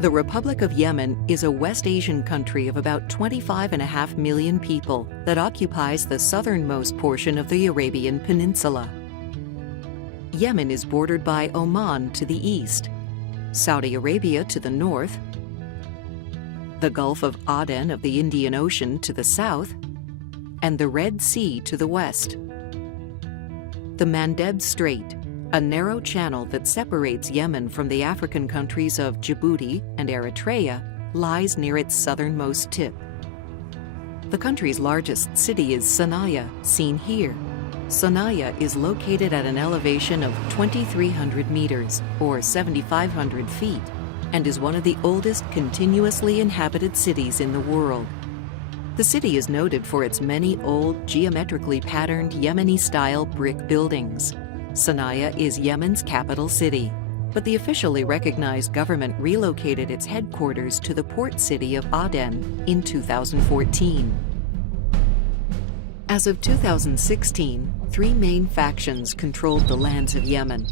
The Republic of Yemen is a West Asian country of about 25.5 million people that occupies the southernmost portion of the Arabian Peninsula. Yemen is bordered by Oman to the east, Saudi Arabia to the north, the Gulf of Aden of the Indian Ocean to the south, and the Red Sea to the west. The Mandeb Strait, a narrow channel that separates Yemen from the African countries of Djibouti and Eritrea, lies near its southernmost tip. The country's largest city is Sana'a, seen here. Sana'a is located at an elevation of 2,300 meters, or 7,500 feet, and is one of the oldest continuously inhabited cities in the world. The city is noted for its many old, geometrically patterned Yemeni-style brick buildings. Sana'a is Yemen's capital city, but the officially recognized government relocated its headquarters to the port city of Aden in 2014. As of 2016, three main factions controlled the lands of Yemen: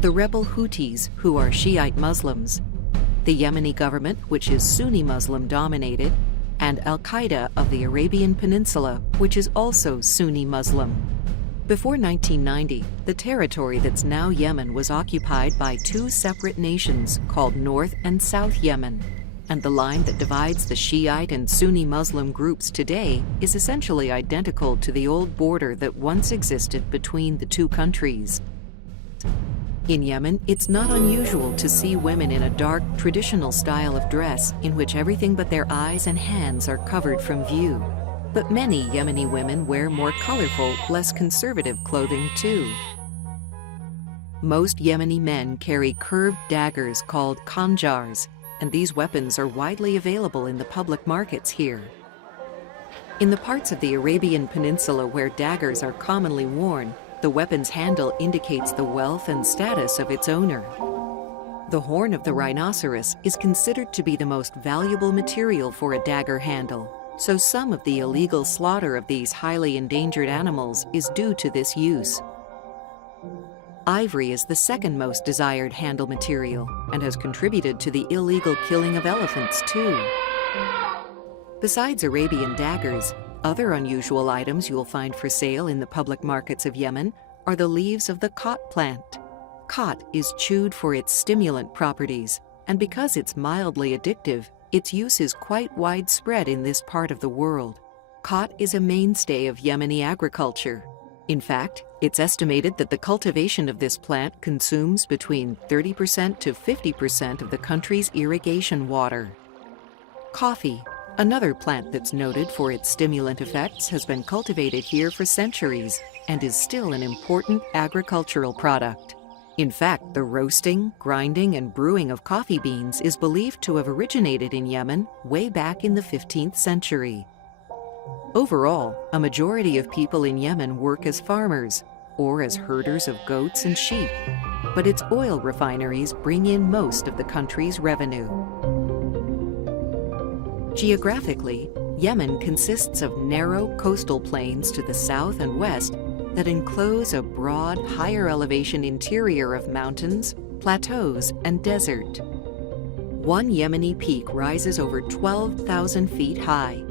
the rebel Houthis, who are Shiite Muslims, the Yemeni government, which is Sunni Muslim dominated, and Al-Qaeda of the Arabian Peninsula, which is also Sunni Muslim. Before 1990, the territory that's now Yemen was occupied by two separate nations called North and South Yemen, and the line that divides the Shiite and Sunni Muslim groups today is essentially identical to the old border that once existed between the two countries. In Yemen, it's not unusual to see women in a dark, traditional style of dress in which everything but their eyes and hands are covered from view. But many Yemeni women wear more colorful, less conservative clothing too. Most Yemeni men carry curved daggers called khanjars, and these weapons are widely available in the public markets here. In the parts of the Arabian Peninsula where daggers are commonly worn, the weapon's handle indicates the wealth and status of its owner. The horn of the rhinoceros is considered to be the most valuable material for a dagger handle, so some of the illegal slaughter of these highly endangered animals is due to this use. Ivory is the second most desired handle material and has contributed to the illegal killing of elephants too. Besides Arabian daggers, other unusual items you'll find for sale in the public markets of Yemen are the leaves of the Khat plant. Khat is chewed for its stimulant properties, and because it's mildly addictive, its use is quite widespread in this part of the world. Khat is a mainstay of Yemeni agriculture. In fact, it's estimated that the cultivation of this plant consumes between 30% to 50% of the country's irrigation water. Coffee, another plant that's noted for its stimulant effects, has been cultivated here for centuries and is still an important agricultural product. In fact, the roasting, grinding, and brewing of coffee beans is believed to have originated in Yemen way back in the 15th century. Overall, a majority of people in Yemen work as farmers or as herders of goats and sheep, but its oil refineries bring in most of the country's revenue. Geographically, Yemen consists of narrow coastal plains to the south and west that enclose a broad, higher elevation interior of mountains, plateaus, and desert. One Yemeni peak rises over 12,000 feet high.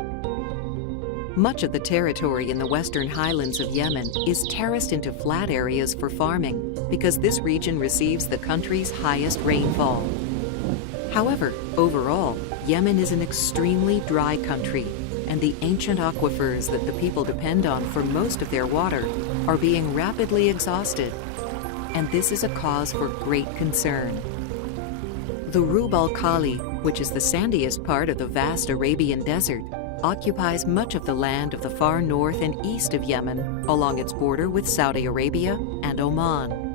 Much of the territory in the western highlands of Yemen is terraced into flat areas for farming because this region receives the country's highest rainfall. However, overall, Yemen is an extremely dry country, and the ancient aquifers that the people depend on for most of their water are being rapidly exhausted, and this is a cause for great concern. The Rub al-Khali, which is the sandiest part of the vast Arabian desert, occupies much of the land of the far north and east of Yemen along its border with Saudi Arabia and Oman.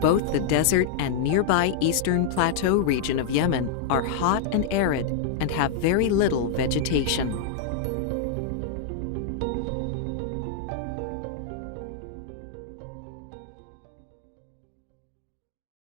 Both the desert and nearby eastern plateau region of Yemen are hot and arid and have very little vegetation.